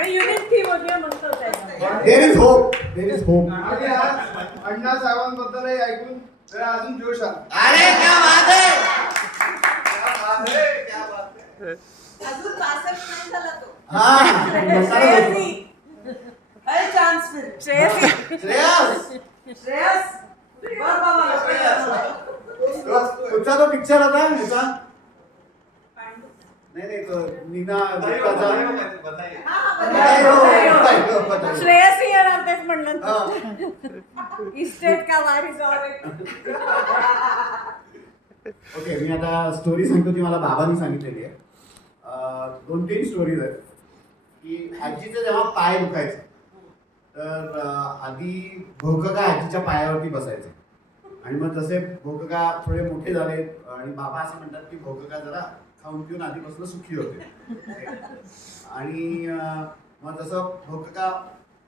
आणि unit theme होती मस्त होतं. There is hope, there is hope. आणि आज अण्णा साहेबांबद्दलही ऐकून जरा अजून जोश आला. अरे क्या बात है, क्या बात है, क्या बात है. अजून 65 नाही झाला तो. हा श्रेयसी. अरे चान्स फिर. श्रेयसी. श्रेयस, श्रेयस बर बाबा. तुमचा तो पिक्चर होता ह्याचा, नाही नाही तो नीना दत्ताचा. बताइए. श्रेयसी येणार तेच म्हणलं. हा. इस्टेट का वारीस और ओके, मी आता स्टोरी सांगतो जी मला बाबांनी सांगितलेली आहे. 2-3 स्टोरीज आहेत की आजीचं जेव्हा पाय दुखायचं तर आधी भोकका आजीच्या पायावरती बसायचे आणि मग तसे भोकका थोडे मोठे झाले आणि बाबा असं म्हणतात की भोकका जरा खाऊन पिऊन आधीपासून सुखी होते आणि मग तसं भोकका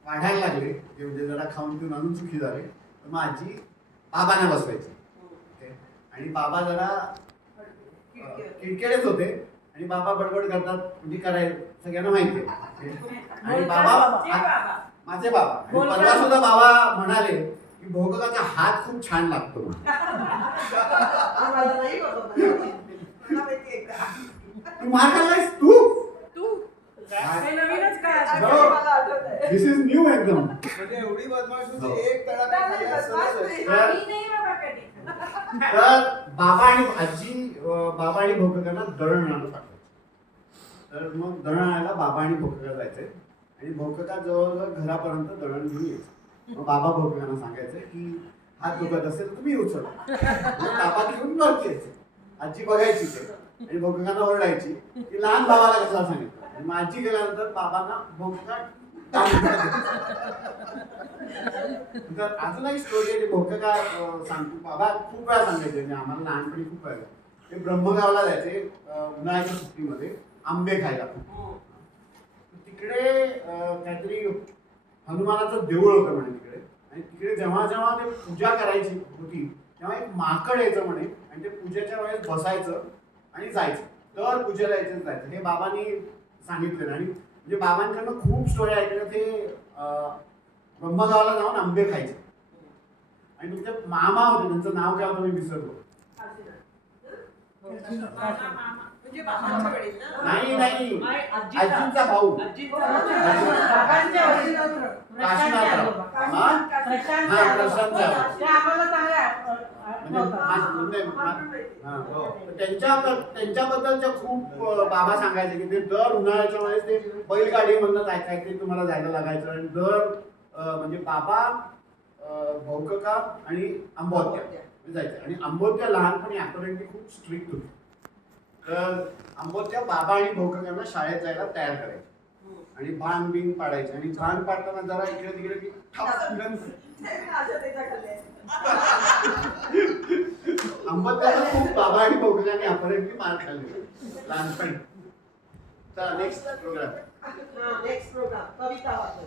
वाढायला लागले की म्हणजे जरा खाऊन पिऊन अजून सुखी झाले तर मग आजी बाबांना बसवायची. आणि बाबा जरा किडकिडेच होते आणि बाबा बडबड करतात म्हणजे करायला सगळ्यांना माहिती आहे. आणि बाबा माझे बाबा आणि परवा सुद्धा बाबा म्हणाले की भोगकाचा हात खूप छान लागतो. मला नाही बाबा. मला माहिती आहे का? तू मार खाल्लायस तू? तू हे नवीनच काय आता? मला आठवतंय. दिस इज न्यू एकदम. म्हणजे एवढी बदमाश हो. होती, एक तडाखा खाली बदमाश असं नाही. आम्ही नाही बाबा कधी. तर बाबा आणि आजी बाबा आणि भोककांना दळण आणायला पाठवायचे. तर मग दळण आणायला बाबा आणि भोकका जायचे आणि भोकका जवळजवळ घरापर्यंत दळण घेऊन यायचे. मग बाबा भोककांना सांगायचे की हात दुखत असेल तर तुम्ही उचला. मग बाबा घेऊन वरती यायचे. आजी बघायची ते आणि भोककांना ओरडायची की लहान भावाला कशाला सांगितलं. आणि मग आजी गेल्यानंतर बाबांना भोकका तर अजूनही स्टोरी आहे भोकका सांगतो. बाबा खूप वेळा सांगायचे म्हणजे आम्हाला लहानपणी खूप वेळा ते ब्रह्मगावला जायचे उन्हाळ्याच्या सुट्टीमध्ये आंबे खायला. तिकडे काहीतरी हनुमानाचं देऊळ होतं म्हणे तिकडे आणि तिकडे जेव्हा जेव्हा ते पूजा करायची होती तेव्हा एक माकड यायचं म्हणे आणि ते पूजेच्या वेळेस बसायचं आणि जायचं. तर पूजेला यायचं जायचं हे बाबांनी सांगितलं. आणि म्हणजे बाबांकडनं खूप स्टोरी ऐकल्या. ते ब्रह्मगावला जाऊन आंबे खायचे आणि तुमचे मामा होते त्यांचं नाव काय होतं मी विसरलो. म्हणजे बाबांच्या वडील ना. नाही नाही आजींचा भाऊ काकांच्या वडील होतं. काशीनाथराव. हा? प्रशांत हा, प्रशांत ते जाधव. आम्हाला चांगल्या त्यांच्याबद्दलच्या खूप बाबा सांगायचे की ते दर उन्हाळ्याच्या वेळेस ते बैलगाडी म्हणून काहीतरी तुम्हाला जायला लागायचं आणि दर म्हणजे बाबा भोकका आणि आंबोत्या जायचे. आणि आंबोत्या लहानपणी अॅपरंटली खूप स्ट्रिक्ट होती. तर आंबोत्या बाबा आणि भोककांना शाळेत जायला तयार करायचे आणि भांग बिंग पाडायचे आणि भांग पाडताना जरा इकडे तिकडे की आंबत्याला खूप बाबा आणि भोककांनी अॅपरंटली मार खाल्ले लहानपणी. चला नेक्स्ट प्रोग्राम. नेक्स्ट प्रोग्राम कविता वाचन.